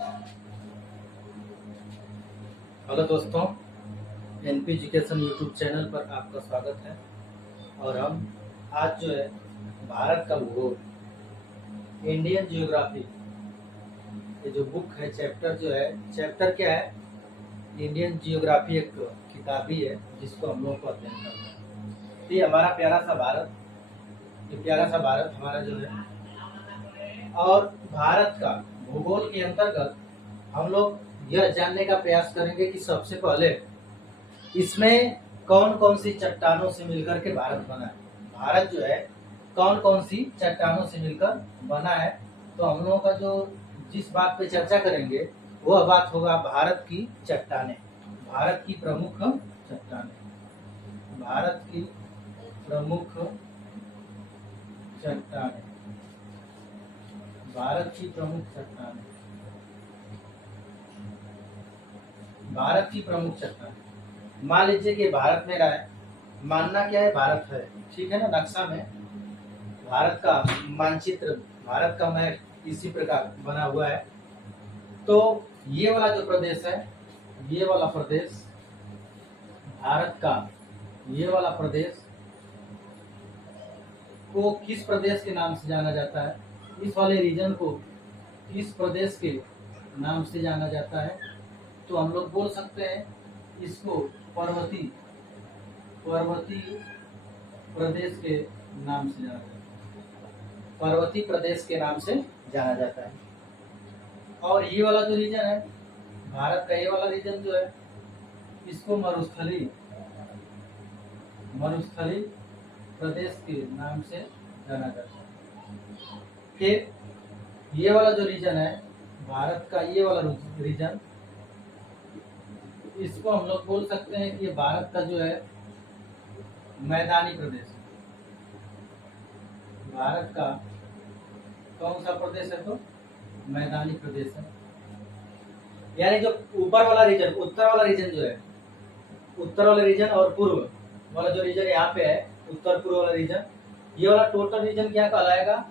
Hello दोस्तों, NP education YouTube channel पर आपका स्वागत है। और हम आज जो है भारत का भूगोल, इंडियन जियोग्राफी, ये जो बुक है, चैप्टर क्या है? इंडियन जियोग्राफी एक किताब ही है जिसको हम लोग को अध्ययन करना है। तो ये हमारा प्यारा सा भारत, ये प्यारा सा भारत हमारा जो है, और भारत का भूगोल के अंतर्गत हम लोग यह जानने का प्रयास करेंगे कि सबसे पहले इसमें कौन कौन सी चट्टानों से मिलकर के भारत बना है। भारत जो है कौन कौन सी चट्टानों से मिलकर बना है। तो हम लोगों का जो जिस बात पे चर्चा करेंगे वह बात होगा भारत की चट्टानें, भारत की प्रमुख चट्टानें, भारत की प्रमुख चट्टानें, भारत की प्रमुख चट्टानें, भारत की प्रमुख चट्टानें। मान लीजिए कि भारत मेरा है, मानना क्या है, भारत है, ठीक है ना। नक्शा में भारत का मानचित्र, भारत का मैप इसी प्रकार बना हुआ है। तो ये वाला जो प्रदेश है, ये वाला प्रदेश भारत का, ये वाला प्रदेश को किस प्रदेश के नाम से जाना जाता है? इस वाले रीजन को किस प्रदेश के नाम से जाना जाता है? तो हम लोग बोल सकते हैं इसको पर्वतीय प्रदेश के नाम से जाना जाता है, पर्वतीय प्रदेश के नाम से जाना जाता है। और ये वाला जो रीजन है भारत का, ये वाला रीजन जो है, इसको मरुस्थलीय प्रदेश के नाम से जाना जाता है। फिर ये वाला जो रीजन है भारत का, ये वाला रीजन, इसको हम लोग बोल सकते हैं कि ये भारत का जो है मैदानी प्रदेश है। भारत का कौन सा प्रदेश है? तो मैदानी प्रदेश है। यानी जो ऊपर वाला रीजन, उत्तर वाला रीजन जो है, उत्तर वाला रीजन और पूर्व वाला जो रीजन यहाँ पे है, उत्तर पूर्व वाला रीजन, ये वाला टोटल रीजन क्या कहलाएगा?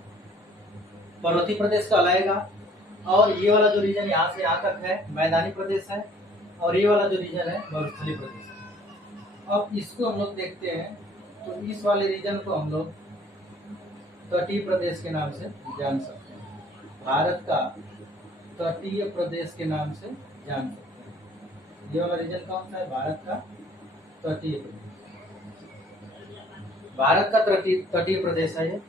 पर्वतीय प्रदेश कहलाएगा। और ये वाला जो रीजन यहाँ से यहाँ तक है मैदानी प्रदेश है, और ये वाला जो रीजन है मरुस्थलीय प्रदेश है। अब इसको हम लोग देखते हैं, तो इस वाले रीजन को हम लोग तटीय प्रदेश के नाम से जान सकते हैं, भारत का तटीय प्रदेश के नाम से जान सकते हैं। ये वाला रीजन कौन सा है? भारत का तटीय प्रदेश, भारत का तटीय प्रदेश है ये।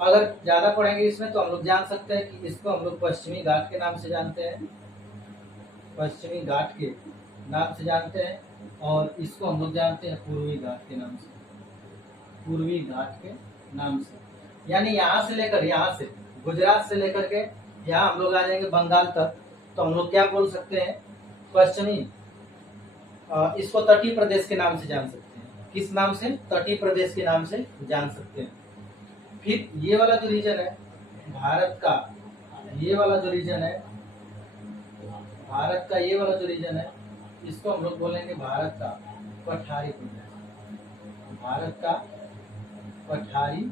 अगर ज्यादा पढ़ेंगे इसमें तो हम लोग जान सकते हैं कि इसको हम लोग पश्चिमी घाट के नाम से जानते हैं, पश्चिमी घाट के नाम से जानते हैं। और इसको हम लोग जानते हैं पूर्वी घाट के नाम से, पूर्वी घाट के नाम से। यानी यहाँ से लेकर, यहाँ से गुजरात से लेकर के यहाँ हम लोग आ जाएंगे बंगाल तक, तो हम लोग क्या बोल सकते हैं? पश्चिमी, इसको तटीय प्रदेश के नाम से जान सकते हैं। किस नाम से? तटीय प्रदेश के नाम से जान सकते हैं। फिर ये वाला जो रीजन है भारत का, ये वाला जो रीजन है भारत का, ये वाला जो रीजन है, इसको हम लोग बोलेंगे भारत का पठारी प्रदेश, भारत का पठारी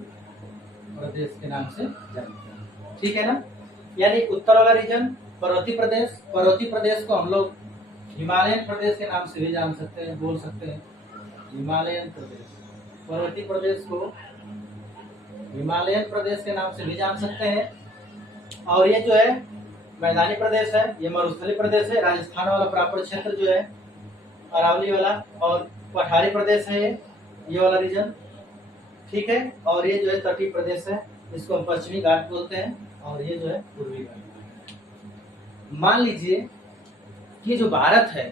प्रदेश के नाम से जानते हैं, ठीक है ना। यानी उत्तर वाला रीजन पर्वतीय प्रदेश, पर्वतीय प्रदेश को हम लोग हिमालयन प्रदेश के नाम से भी जान सकते हैं, बोल सकते हैं हिमालयन प्रदेश। पर्वतीय प्रदेश को हिमालयन प्रदेश के नाम से भी जान सकते हैं। और ये जो है मैदानी प्रदेश है, ये मरुस्थलीय प्रदेश है। राजस्थान वाला प्रॉपर क्षेत्र जो है अरावली वाला, और पठारी प्रदेश है ये वाला रीजन, ठीक है। और ये जो है तटीय प्रदेश है, इसको हम पश्चिमी घाट बोलते हैं, और ये जो है पूर्वी घाट। मान लीजिए कि जो भारत है,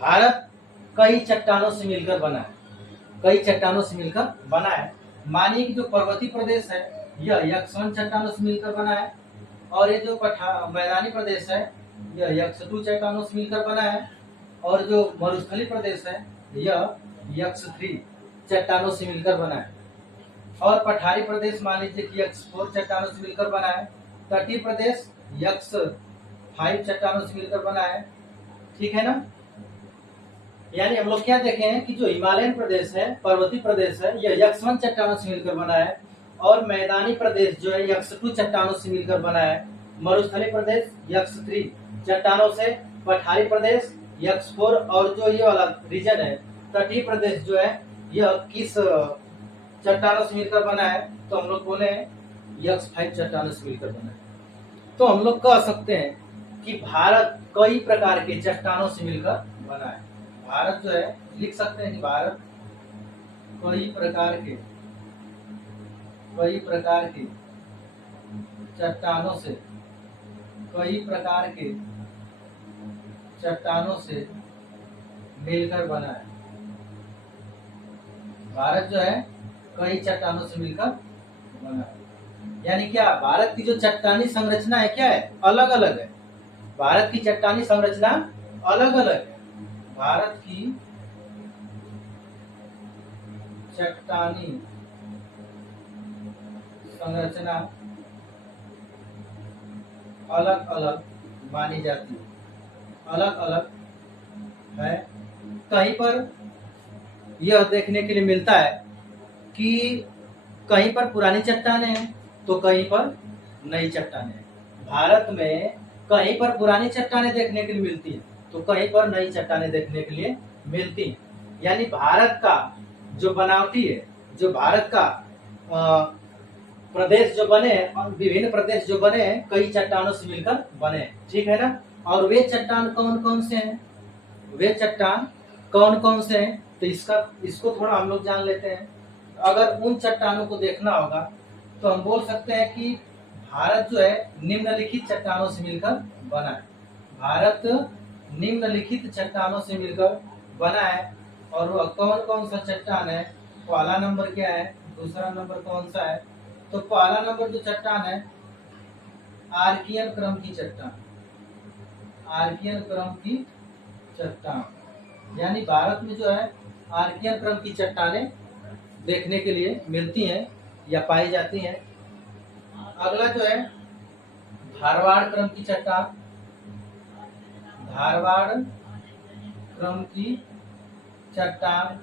भारत कई चट्टानों से मिलकर बना है, कई चट्टानों से मिलकर बना है। मानिए कि जो पर्वतीय प्रदेश है यह यक्षवंत चट्टानों से मिलकर बना है, और ये जो मैदानी प्रदेश है यह यक्षतु चट्टानों से मिलकर बना है, और जो मरुस्थलीय प्रदेश है यह यक्षथ्री चट्टानों से मिलकर बना है, और पठारी प्रदेश मान लीजिए कि यक्ष4 चट्टानों से मिलकर बना है। तटीय प्रदेश यक्ष5 चट्टानों से मिलकर बना है, ठीक है ना। यानी हम लोग क्या देखे हैं कि जो हिमालयन प्रदेश है, पर्वतीय प्रदेश है, यह यक्षवंत चट्टानों से मिलकर बना है, और मैदानी प्रदेश जो है यक्षतु चट्टानों से मिलकर बना है, मरुस्थलीय प्रदेश x3, चट्टानों से पठारी प्रदेश x4, और जो ये वाला रीजन है तटीय प्रदेश जो है यह किस चट्टानों से मिलकर बना है, तो हम लोग बोले x5 चट्टानों से मिलकर बना है। तो हम लोग कह सकते हैं कि भारत कई प्रकार के चट्टानों से मिलकर बना है। भारत जो है लिख सकते हैं कि भारत कई प्रकार के चट्टानों से मिलकर बना है। भारत जो है कई चट्टानों से मिलकर बना है। यानी क्या, भारत की जो चट्टानी संरचना है क्या है, अलग अलग है। भारत की चट्टानी संरचना अलग अलग है। भारत की चट्टानी संरचना अलग अलग मानी जाती है, अलग अलग है। कहीं पर यह देखने के लिए मिलता है कि कहीं पर पुरानी चट्टानें हैं तो कहीं पर नई चट्टानें हैं। भारत में कहीं पर पुरानी चट्टानें देखने के लिए मिलती है तो कहीं पर नई चट्टानें देखने के लिए मिलती हैं। यानी भारत का जो बनावटी है, जो भारत का प्रदेश जो बने हैं, विभिन्न प्रदेश जो बने हैं कई चट्टानों से मिलकर बने हैं, ठीक है ना। और वे चट्टान कौन कौन से हैं, तो इसको थोड़ा हम लोग जान लेते हैं। अगर उन चट्टानों को देखना होगा तो हम बोल सकते हैं कि भारत जो है निम्नलिखित चट्टानों से मिलकर बना है। भारत निम्नलिखित चट्टानों से मिलकर बना है। और वह कौन कौन सा चट्टान है, पहला नंबर क्या है, दूसरा नंबर कौन सा है, तो पहला नंबर जो चट्टान है आर्कियन क्रम की चट्टान। आर्कियन क्रम की चट्टान, यानी भारत में जो है आर्कियन क्रम की चट्टानें देखने के लिए मिलती हैं या पाई जाती हैं। अगला जो है धारवाड़ क्रम की चट्टान। धारवाड़ क्रम की चट्टान।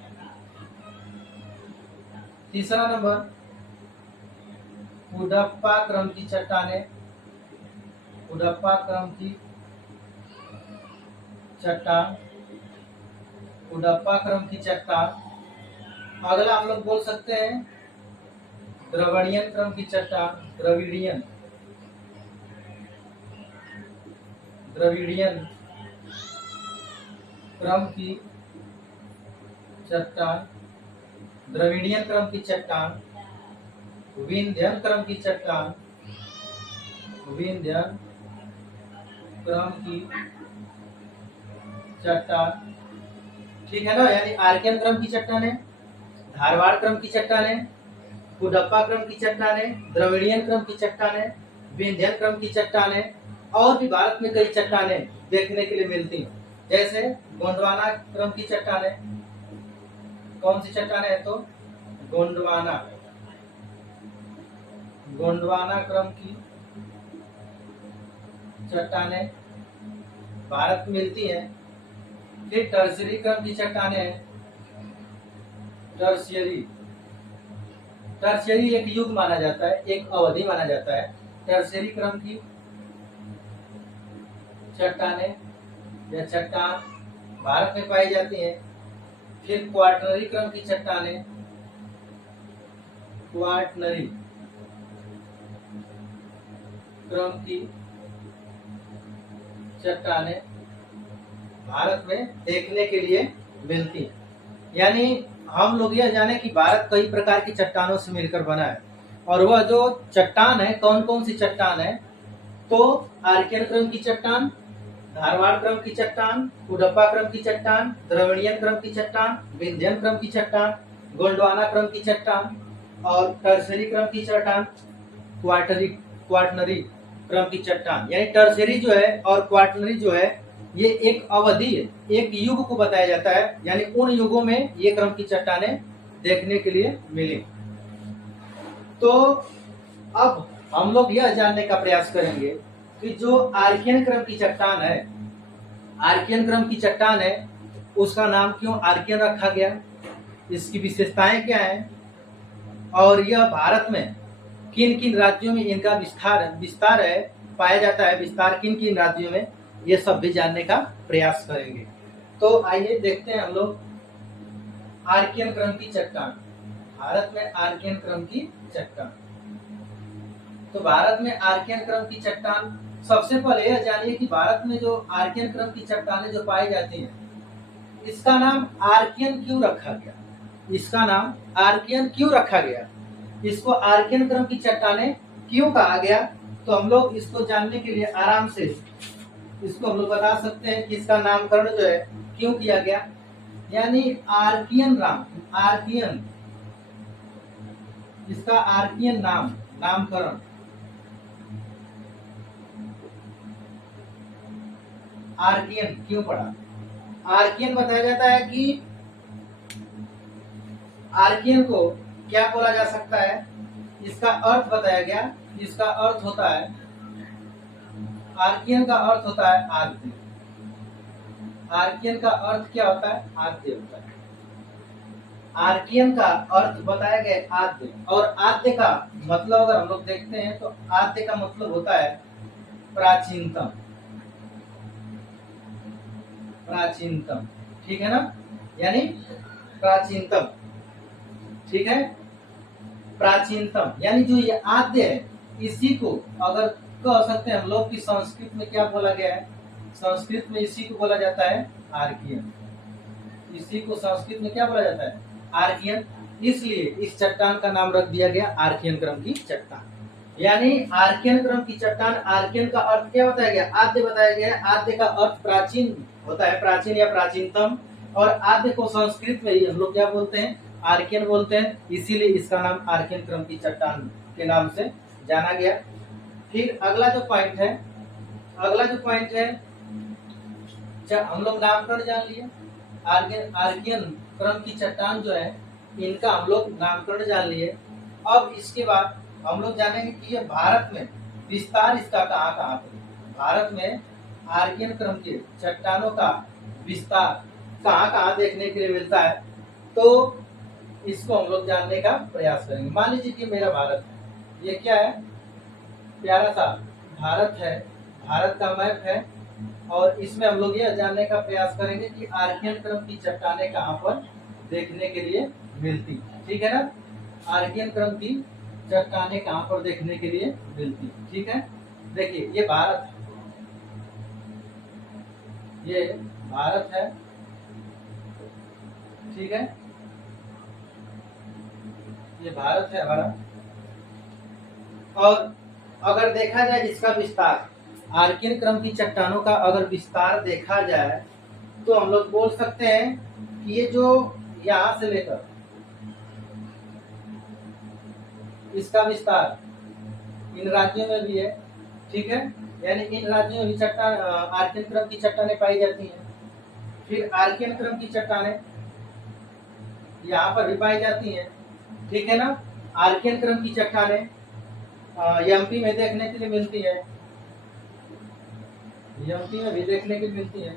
तीसरा नंबर कुडप्पा क्रम की चट्टानें। कुडप्पा क्रम की चट्टान। कुडप्पा क्रम की चट्टान। अगला हम लोग बोल सकते हैं द्रविड़ियन क्रम की चट्टान। द्रविड़ियन क्रम की चट्टान। द्रविड़ियन क्रम की चट्टान। विंध्यन क्रम की चट्टान। विंध्यन क्रम की चट्टान, ठीक है ना। यानी आर्कियन क्रम की चट्टानें, धारवाड़ क्रम की चट्टानें, कुडप्पा क्रम की चट्टानें, द्रविड़ियन क्रम की चट्टानें, विंध्यन क्रम की चट्टानें, और भी भारत में कई चट्टानें देखने के लिए मिलती हैं। जैसे गोंडवाना क्रम की चट्टानें। कौन सी चट्टानें है, तो गोंडवाना क्रम की चट्टानें भारत में मिलती हैं। फिर टर्शियरी क्रम की चट्टानें हैं। टर्शियरी एक युग माना जाता है, एक अवधि माना जाता है। टर्शियरी क्रम की चट्टानें या चट्टान भारत में पाई जाती हैं। फिर क्वार्टनरी क्रम की चट्टानें। क्वार्टनरी क्रम की चट्टानें भारत में देखने के लिए मिलती हैं। यानी हम लोग यह जाने कि भारत कई प्रकार की चट्टानों से मिलकर बना है। और वह जो चट्टान है, कौन कौन सी चट्टान है, तो आर्कियन क्रम की चट्टान, धारवाड़ क्रम की चट्टान, कुडप्पा क्रम की चट्टान, द्रविड़ियन क्रम की चट्टान, विंध्यन क्रम की चट्टान, गोंडवाना क्रम की चट्टान, और टर्शियरी क्रम की चट्टान, क्वार्टनरी क्रम की चट्टान। यानी टर्शियरी जो है और क्वार्टनरी जो है ये एक अवधि है, एक युग को बताया जाता है। यानी उन युगों में ये क्रम की चट्टानें देखने के लिए मिली। तो अब हम लोग यह जानने का प्रयास करेंगे कि जो आर्कियन क्रम की चट्टान है, आर्कियन क्रम की चट्टान है, उसका नाम क्यों आर्कियन रखा गया, इसकी विशेषताएं क्या हैं, और यह भारत में किन किन राज्यों में इनका विस्तार है, पाया जाता है, विस्तार किन किन राज्यों में, ये सब भी जानने का प्रयास करेंगे। तो आइए देखते हैं हम लोग आर्कियन क्रम की चट्टान। भारत में आर्कियन क्रम की चट्टान। तो भारत में आर्कियन क्रम की चट्टान, सबसे पहले यह जानिए कि भारत में जो आर्कियन क्रम की चट्टानें जो पाई जाती हैं, इसका नाम आर्कियन क्यों रखा गया? इसका नाम आर्कियन क्यों रखा गया? इसको आर्कियन क्रम की चट्टानें क्यों कहा गया? तो हम लोग इसको जानने के लिए आराम से इसको हम लोग बता सकते हैं कि इसका नामकरण जो है क्यों किया गया। यानी आर्कियन आर्कियन, इसका आर्कियन नामकरण आर्कियन क्यों पड़ा? आर्कियन बताया जाता है कि आर्कियन को क्या बोला जा सकता है, इसका अर्थ बताया गया। इसका अर्थ होता है, आर्कियन का अर्थ होता है आद्य। आर्कियन का अर्थ क्या होता है? आद्य होता है। आर्कियन का अर्थ बताया गया आद्य, और आद्य का मतलब अगर हम लोग देखते हैं तो आद्य का मतलब होता है प्राचीनतम। प्राचीनतम, ठीक है ना? यानी प्राचीनतम, ठीक है? प्राचीनतम यानी जो ये आद्य है, इसी को अगर कह सकते हैं हम लोग कि संस्कृत में क्या बोला गया है, संस्कृत में इसी को बोला जाता है आर्कियन। इसी को संस्कृत में क्या बोला जाता है? आर्कियन। इसलिए इस चट्टान का नाम रख दिया गया आर्कियन क्रम की चट्टान। यानी आर्कियन क्रम की चट्टान, आर्कियन का अर्थ क्या बताया गया? आद्य बताया गया। आद्य का अर्थ प्राचीन होता है, प्राचीन या प्राचीनतम, और आद्य को संस्कृत में ही हम लोग क्या बोलते हैं? आर्कियन बोलते हैं। इसीलिए इसका नाम आर्कियन क्रम की चट्टान के नाम से जाना गया। फिर अगला जो पॉइंट है, हम लोग नामकरण जान लिए। आर्कियन क्रम की चट्टान जो है, इनका हम लोग नामकरण जान लिए। अब इसके बाद हम लोग जानेंगे कि ये भारत में विस्तार इसका कहाँ कहाँ पे, भारत में आर्कियन क्रम के चट्टानों का विस्तार कहाँ कहाँ देखने के लिए मिलता है। तो इसको हम लोग जानने का प्रयास करेंगे। मान लीजिए कि मेरा भारत है, ये क्या है? प्यारा सा भारत है, भारत का मैप है, और इसमें हम लोग यह जानने का प्रयास करेंगे कि आर्कियन क्रम की चट्टानें कहाँ पर देखने के लिए मिलती, ठीक है ना? आर्कियन क्रम की चट्टानें कहाँ पर देखने के लिए मिलती, ठीक है? देखिए ये भारत है, ये भारत है, ठीक है? ये भारत है हमारा। और अगर देखा जाए इसका विस्तार, आर्कियन क्रम की चट्टानों का अगर विस्तार देखा जाए तो हम लोग बोल सकते हैं कि ये जो यहाँ से लेकर इसका विस्तार इन राज्यों में भी है, ठीक है? यानी इन राज्यों में भी चट्टान आर्कियन क्रम की चट्टानें पाई जाती हैं। फिर आर्कियन क्रम की चट्टानें यहाँ पर भी पाई जाती हैं, ठीक है ना? आर्कियन क्रम की चट्टानें एमपी में देखने के लिए मिलती है, एमपी में भी देखने के लिए मिलती है,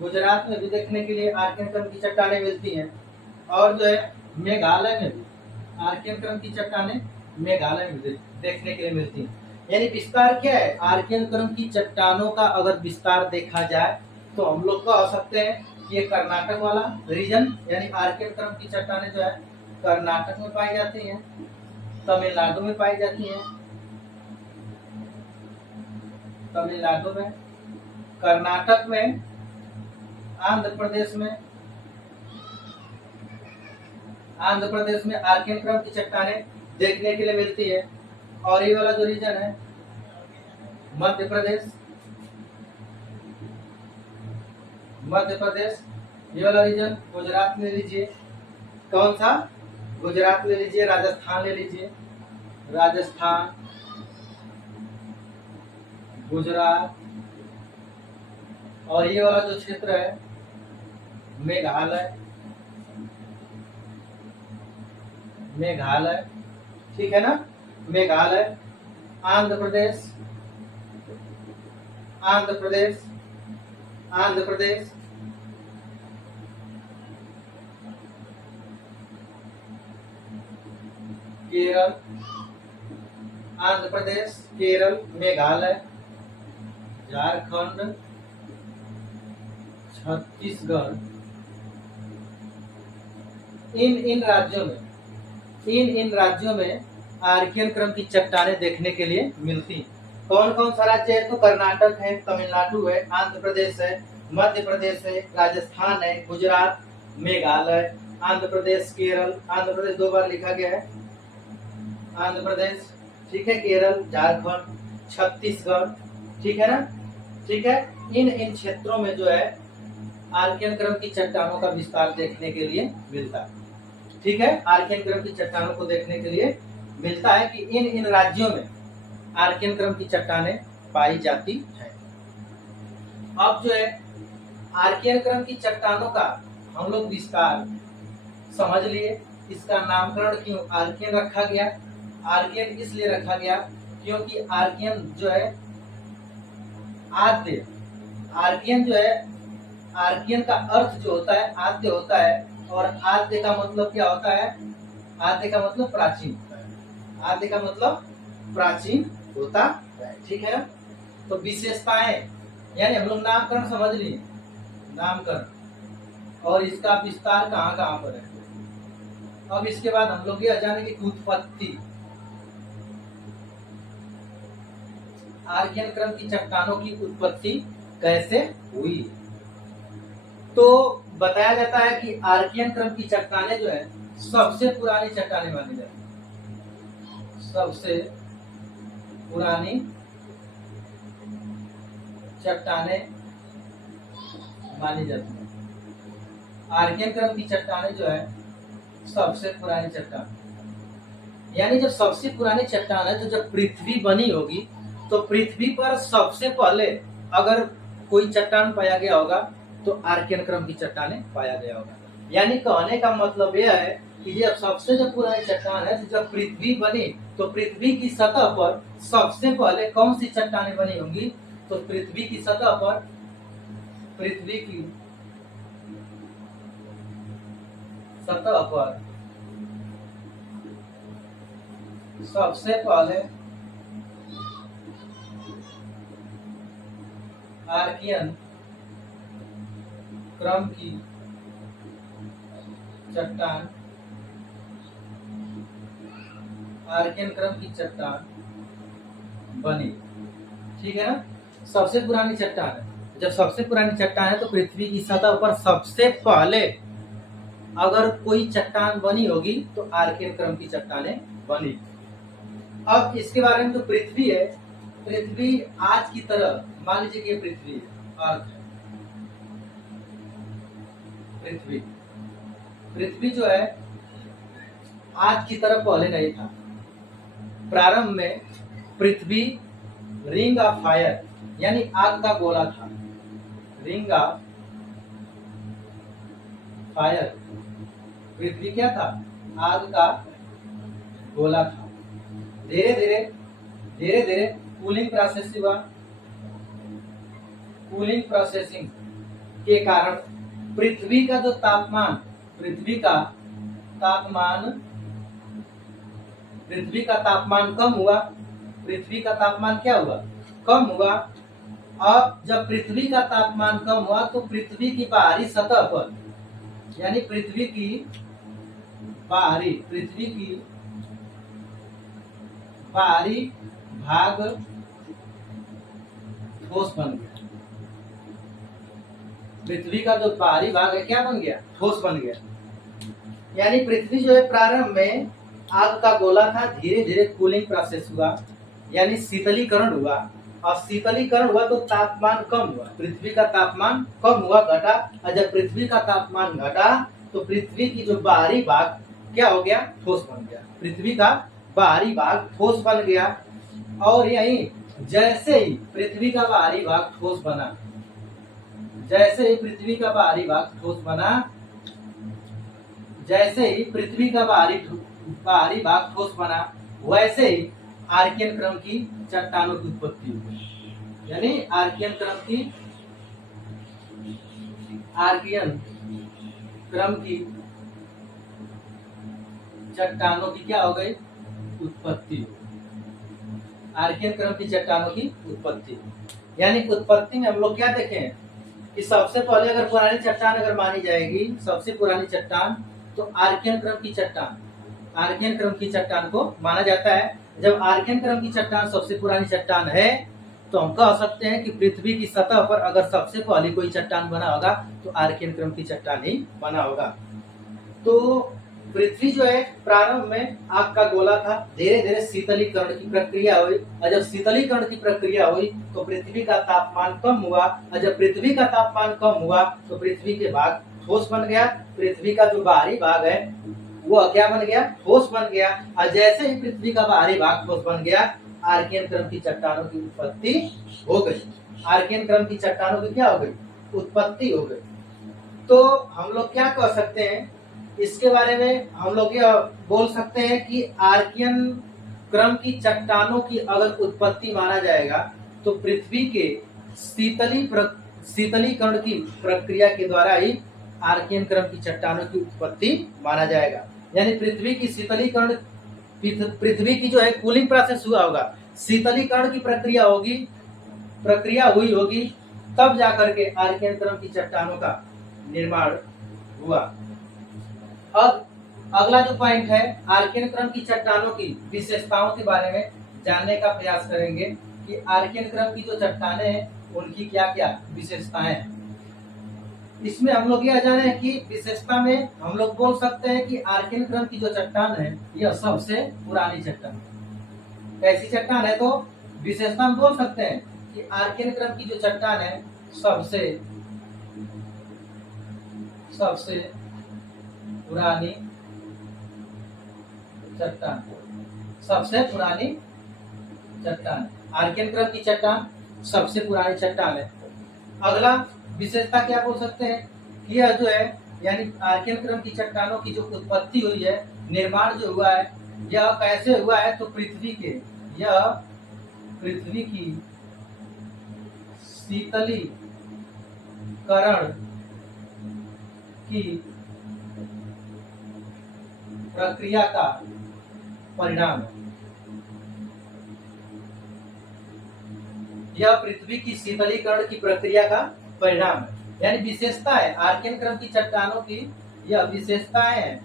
गुजरात में भी देखने के लिए आर्कियन क्रम की चट्टानें मिलती हैं, और जो है मेघालय में भी आर्कियन क्रम की चट्टानें मेघालय में देखने के लिए मिलती हैं। यानी विस्तार क्या है? आर्कियन क्रम की चट्टानों का अगर विस्तार देखा जाए तो हम लोग कह सकते हैं कि ये कर्नाटक वाला रीजन, यानी आर्कियन क्रम की चट्टानें जो है कर्नाटक में पाई जाती हैं, तमिलनाडु में पाई जाती हैं, तमिलनाडु में, कर्नाटक में, आंध्र प्रदेश में, आर्कियन क्रम की चट्टानें देखने के लिए मिलती है। और ये वाला जो रीजन है मध्य प्रदेश, ये वाला रीजन गुजरात ले लीजिए, कौन सा? गुजरात ले लीजिए, राजस्थान ले लीजिए, राजस्थान, गुजरात, और ये वाला जो क्षेत्र है मेघालय, ठीक है ना? मेघालय, आंध्र प्रदेश, केरल, आंध्र प्रदेश, केरल, मेघालय, झारखंड, छत्तीसगढ़, इन राज्यों में आर्कियन क्रम की चट्टानें देखने के लिए मिलती। कौन कौन सा राज्य है? तो कर्नाटक है, तमिलनाडु है, आंध्र प्रदेश है, मध्य प्रदेश है, राजस्थान है, गुजरात, मेघालय, आंध्र प्रदेश, केरल। आंध्र प्रदेश 2 बार लिखा गया है, आंध्र प्रदेश, ठीक है, केरल, झारखंड, छत्तीसगढ़, ठीक है ना, ठीक है। इन क्षेत्रों में जो है आर्कियन क्रम की चट्टानों का विस्तार देखने के लिए मिलता है, ठीक है। आर्कियन क्रम की चट्टानों को देखने के लिए मिलता है कि इन राज्यों में आर्कियन क्रम की चट्टानें पाई जाती है। अब जो है आर्कियन क्रम की चट्टानों का हम लोग विस्तार समझ लिए। इसका नामकरण क्यों आर्कियन रखा गया? आर्कियन इसलिए रखा गया क्योंकि आर्कियन जो है आद्य, आर्कियन जो है, आर्कियन का अर्थ जो होता है आद्य होता है, और आद्य का मतलब क्या होता है? आद्य का मतलब प्राचीन, आद्य का मतलब प्राचीन होता है, ठीक है ना। तो विशेषताएं, यानी हम लोग नामकरण समझ लिए, नामकरण, और इसका विस्तार कहाँ कहाँ पर है। अब इसके बाद हम लोग ये जानेंगे कि उत्पत्ति, आर्कियन क्रम की चट्टानों की उत्पत्ति कैसे हुई। तो बताया जाता है कि आर्कियन क्रम की चट्टानें जो है सबसे पुरानी चट्टानें मानी जाती है, सबसे पुरानी चट्टानें मानी जाती है। आर्कियन क्रम की चट्टानें जो है सबसे पुरानी चट्टान, यानी जब सबसे पुरानी चट्टान है, तो जब पृथ्वी बनी होगी तो पृथ्वी पर सबसे पहले अगर कोई चट्टान पाया गया होगा तो आर्कियन क्रम की चट्टानें पाया गया होगा। यानी कहने का मतलब यह है कि जब पुरानी चट्टान है, तो जब पृथ्वी बनी तो पृथ्वी की सतह पर सबसे पहले कौन सी चट्टानें बनी होंगी? तो पृथ्वी की सतह पर, पृथ्वी की सतह पर सबसे पहले आर्कियन क्रम की चट्टान, आर्कियन क्रम की चट्टान बनी, ठीक है ना। सबसे पुरानी चट्टान है, जब सबसे पुरानी चट्टान है तो पृथ्वी की सतह पर सबसे पहले अगर कोई चट्टान बनी होगी तो आर्कियन क्रम की चट्टानें बनी। अब इसके बारे में जो पृथ्वी है, पृथ्वी आज की तरह, मान लीजिए कि पृथ्वी अर्थ है, पृथ्वी जो है आज की तरह पहले नहीं था। प्रारंभ में पृथ्वी रिंग ऑफ फायर, यानी आग का गोला था, रिंग ऑफ फायर। पृथ्वी क्या था? आग का गोला था। धीरे धीरे कूलिंग प्रोसेस हुआ, कूलिंग प्रोसेसिंग के कारण पृथ्वी का जो तापमान, पृथ्वी का तापमान कम हुआ। पृथ्वी का तापमान क्या हुआ? कम हुआ। अब जब पृथ्वी का तापमान कम हुआ तो पृथ्वी की बाहरी सतह पर, यानी पृथ्वी की बाहरी भाग ठोस बन गया। पृथ्वी का जो बाहरी भाग है क्या बन गया? ठोस बन गया। यानी पृथ्वी जो है प्रारंभ में आग का गोला था, धीरे धीरे कूलिंग प्रोसेस हुआ, यानी शीतलीकरण हुआ। और शीतलीकरण हुआ तो तापमान कम हुआ, पृथ्वी का तापमान कम हुआ, घटा। और जब पृथ्वी का तापमान घटा तो पृथ्वी की जो बाहरी भाग क्या हो गया? ठोस बन गया। पृथ्वी का बाहरी भाग ठोस बन गया। और यही जैसे ही पृथ्वी का बाहरी भाग ठोस बना, जैसे ही पृथ्वी का बाहरी भाग ठोस बना, जैसे ही पृथ्वी का बाहरी भाग ठोस बना, वैसे ही आर्कियन क्रम की चट्टानों की उत्पत्ति हुई। यानी आर्कियन क्रम की चट्टानों की क्या हो गई? उत्पत्ति। आर्कियन क्रम की चट्टानों की उत्पत्ति। यानी उत्पत्ति में हम लोग क्या देखें कि सबसे पहले अगर पुरानी चट्टान अगर मानी जाएगी, सबसे पुरानी चट्टान, तो आर्कियन क्रम की चट्टान, आर्कियन क्रम की चट्टान को माना जाता है। जब आर्कियन क्रम की चट्टान सबसे पुरानी चट्टान है, तो हम कह सकते हैं कि पृथ्वी की सतह पर अगर सबसे पहले कोई चट्टान बना होगा तो आर्कियन क्रम की चट्टान ही बना होगा। तो पृथ्वी जो है प्रारंभ में आग का गोला था, धीरे धीरे शीतलीकरण की प्रक्रिया हुई, और जब शीतलीकरण की प्रक्रिया हुई तो पृथ्वी का तापमान कम हुआ, और जब पृथ्वी का तापमान कम हुआ तो पृथ्वी के भाग ठोस बन गया। पृथ्वी का जो बाहरी भाग है वो क्या बन गया, ठोस बन गया। और जैसे ही पृथ्वी का बाहरी भाग ठोस बन गया, आर्कियन क्रम की चट्टानों की उत्पत्ति हो गई। आर्कियन क्रम की चट्टानों की क्या हो गई, उत्पत्ति हो गई। तो हम लोग क्या कह सकते हैं इसके बारे में, हम लोग ये बोल सकते हैं कि आर्कियन क्रम की चट्टानों की अगर उत्पत्ति माना जाएगा तो पृथ्वी के शीतलीकरण की प्रक्रिया के द्वारा ही आर्कियन क्रम की चट्टानों की उत्पत्ति माना जाएगा। यानी पृथ्वी की शीतलीकरण, पृथ्वी की जो है कूलिंग प्रोसेस हुआ होगा, शीतलीकरण की प्रक्रिया हुई होगी, तब जाकर के आर्कियन क्रम की चट्टानों का निर्माण हुआ। अब अगला जो पॉइंट है, आर्कियन क्रम की चट्टानों की विशेषताओं के बारे में जानने का प्रयास करेंगे कि आर्कियन क्रम की जो चट्टानें हैं उनकी क्या क्या विशेषताएं हैं। इसमें हम लोग यह जाने कि विशेषता में हम लोग बोल सकते हैं कि आर्कियन क्रम की जो चट्टान है यह सबसे पुरानी चट्टान। कैसी चट्टान है, तो विशेषता हम बोल सकते हैं कि आर्कियन क्रम की जो चट्टान है सबसे पुरानी चट्टान, सबसे पुरानी चट्टान, आर्कियन क्रम की चट्टान सबसे पुरानी चट्टान है। अगला विशेषता क्या बोल सकते हैं कि यह जो है, यानी आर्कियन क्रम की चट्टानों की जो उत्पत्ति हुई है, निर्माण जो हुआ है, यह कैसे हुआ है, तो पृथ्वी की शीतलीकरण की प्रक्रिया का परिणाम है। यह पृथ्वी की शीतलीकरण की प्रक्रिया का परिणाम है। यानी विशेषता है आर्कियन क्रम की चट्टानों की, यह विशेषताएं हैं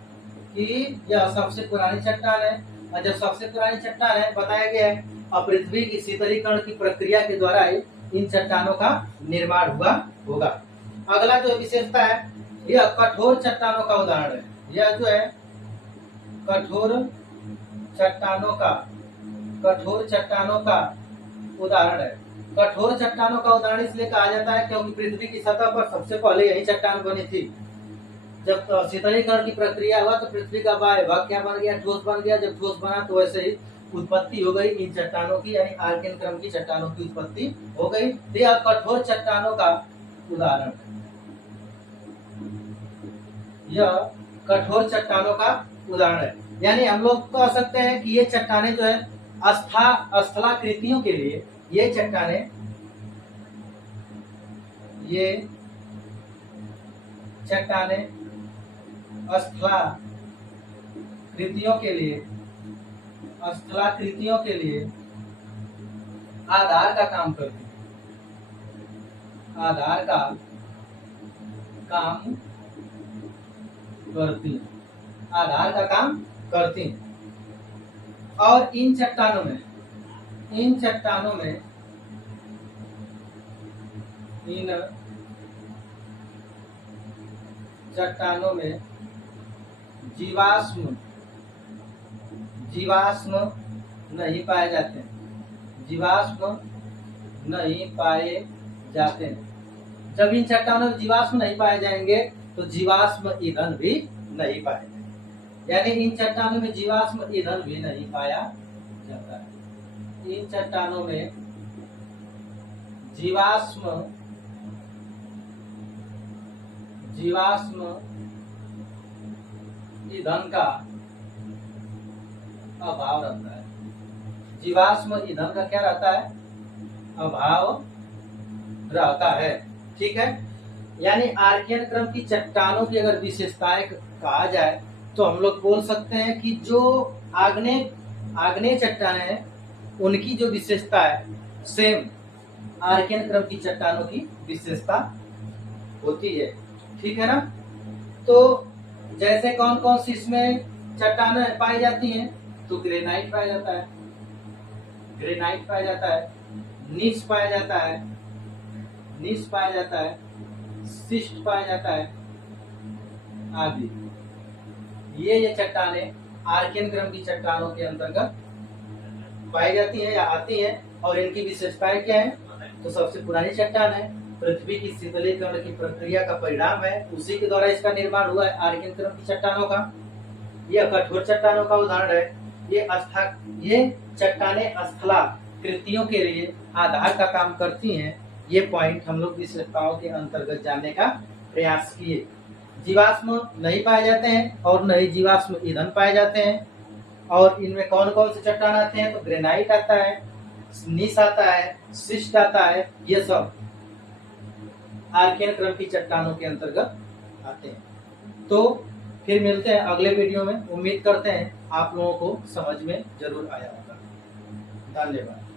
कि यह सबसे पुरानी चट्टान है, और जब सबसे पुरानी चट्टान है बताया गया है, और पृथ्वी की शीतलीकरण की प्रक्रिया के द्वारा ही इन चट्टानों का निर्माण हुआ होगा। अगला जो विशेषता है, यह कठोर चट्टानों का उदाहरण है। यह जो है कठोर चट्टानों का उदाहरण है। कठोर चट्टानों का उदाहरण इसलिए कहा जाता है क्योंकि पृथ्वी की सतह पर सबसे पहले यही चट्टान बनी थी। जब शीतलीकरण की प्रक्रिया हुआ तो पृथ्वी का बाह्य भाग क्या बन गया, ठोस बन गया। जब ठोस बना तो वैसे ही उत्पत्ति हो गई इन चट्टानों की, यानी आर्कियन क्रम की चट्टानों की उत्पत्ति हो गई। तो यह कठोर चट्टानों का उदाहरण, यह कठोर चट्टानों का उदाहरण है। यानी हम लोग कह सकते हैं कि ये चट्टानें जो है स्थलाकृतियों के लिए, ये चट्टानें स्थलाकृतियों के लिए आधार का काम करती हैं, आधार का काम करती हैं। और इन चट्टानों में जीवाश्म नहीं पाए जाते हैं, जब इन चट्टानों में जीवाश्म नहीं पाए जाएंगे तो जीवाश्म ईंधन भी नहीं पाए जाएंगे। यानी इन चट्टानों में जीवाश्म ईंधन भी नहीं पाया जाता है। इन चट्टानों में जीवाश्म ईंधन का अभाव रहता है। जीवाश्म ईंधन का क्या रहता है, अभाव रहता है। ठीक है। यानी आर्कियन क्रम की चट्टानों की अगर विशेषताएं कहा जाए, तो हम लोग बोल सकते हैं कि जो आग्नेय चट्टानें हैं उनकी जो विशेषता है सेम आर्कियन क्रम की चट्टानों की विशेषता होती है। ठीक है ना। तो जैसे कौन कौन सी इसमें चट्टानें पाई जाती हैं, तो ग्रेनाइट पाया जाता है, ग्रेनाइट पाया जाता है, नीस पाया जाता है, नीस पाया जाता है, सिस्ट पाया जाता है आदि। ये चट्टानें आर्कियन क्रम की चट्टानों के अंतर्गत पाई जाती हैं या आती हैं। और इनकी विशेषताएं क्या है, तो सबसे पुरानी चट्टान है, पृथ्वी की शीतलीकरण की प्रक्रिया का परिणाम है, उसी के द्वारा इसका निर्माण हुआ है आर्कियन क्रम की चट्टानों का। यह कठोर चट्टानों का उदाहरण है। ये चट्टानें स्थलाकृतियों के लिए आधार का काम करती हैं। ये पॉइंट हम लोग विशेषताओं के अंतर्गत जानने का प्रयास किए। जीवाश्म नहीं पाए जाते हैं और नहीं जीवाश्म ईंधन पाए जाते हैं। और इनमें कौन कौन से चट्टान आते हैं, तो ग्रेनाइट आता है, नीस आता है, सिस्ट आता है। ये सब आर्कियन क्रम की चट्टानों के अंतर्गत आते हैं। तो फिर मिलते हैं अगले वीडियो में। उम्मीद करते हैं आप लोगों को समझ में जरूर आया होगा। धन्यवाद।